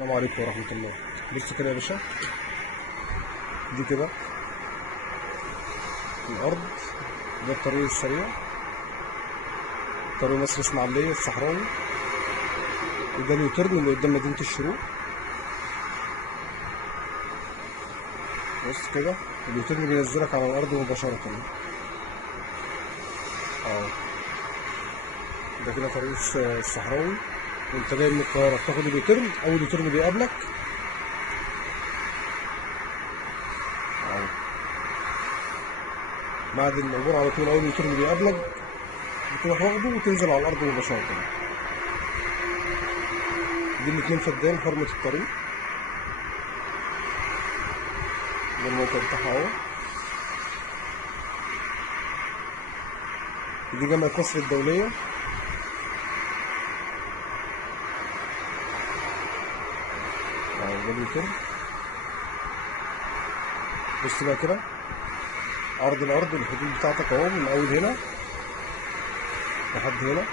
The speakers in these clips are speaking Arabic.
السلام عليكم ورحمة الله. بص كده يا باشا، دي كده الأرض، ده الطريق السريع، طريق مصر إسماعيلية الصحراوي، وده اليوتيرن اللي قدام مدينة الشروق. بص كده اليوتيرن بينزلك على الأرض مباشرة أهو. ده كده طريق الصحراوي، وأنت جاي من القاهرة بتاخد اليوتيرن، أول يوتيرن بيقابلك أهو. بعد العبور على طول أول يوتيرن بيقابلك بتروح واخده وتنزل على الأرض مباشرة. دي الاتنين فدان حرمة الطريق، ده الموقع بتاعها اهو. دي جامعة مصر الدولية، اهو ده اليوتيرن. بص بقى كده عرض الأرض الحدود بتاعتك اهو، من أول هنا لحد هنا.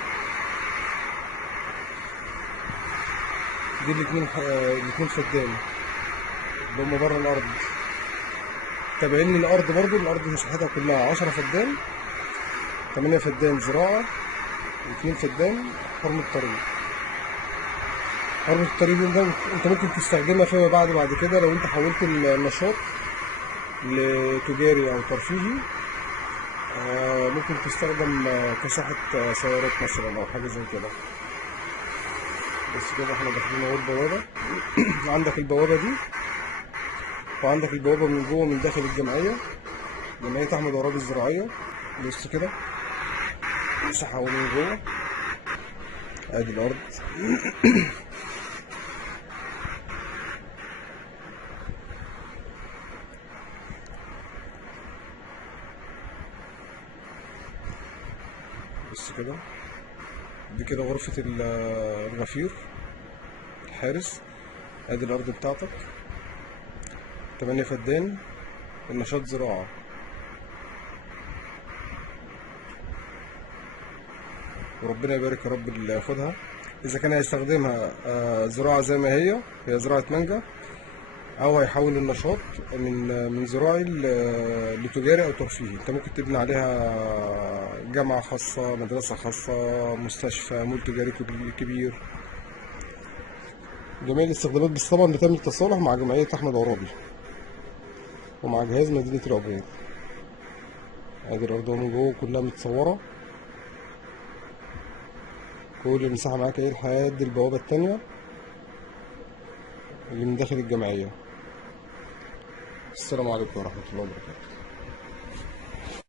دي الاتنين فدان اللي هما بره الأرض تابعين للأرض برضو. الأرض مساحتها كلها 10 فدان، 8 فدان زراعة، و2 فدان حرمة طريق. حرمة الطريق ده انت ممكن تستخدمها فيما بعد كده لو انت حولت النشاط لتجاري او ترفيهي. ممكن تستخدم كساحة سيارات مثلا او حاجة زي كده. بس كده احنا داخلين اهو البوابة. عندك البوابة دي، وعندك البوابة من جوه من داخل الجمعية، جمعية أحمد عرابي الزراعية. بص كده مساحة من جوه، ادي الأرض. بص كده دي كده غرفة الغفير الحارس. ادي الأرض بتاعتك، 8 فدان، النشاط زراعة. وربنا يبارك يا رب اللي ياخدها. إذا كان هيستخدمها زراعة زي ما هي زراعة مانجا، أو هيحول النشاط من زراعي لتجاري أو ترفيهي. أنت ممكن تبني عليها جامعة خاصة، مدرسة خاصة، مستشفى، مول تجاري كبير. جميع الاستخدامات، بس طبعا بتعمل التصالح مع جمعية أحمد عرابي ومع جهاز مدينة العبور. ادي الأرض من جوه كلها متصورة، كل المساحة معاك ايه لحد البوابة التانية اللي من داخل الجمعية. السلام عليكم ورحمة الله وبركاته.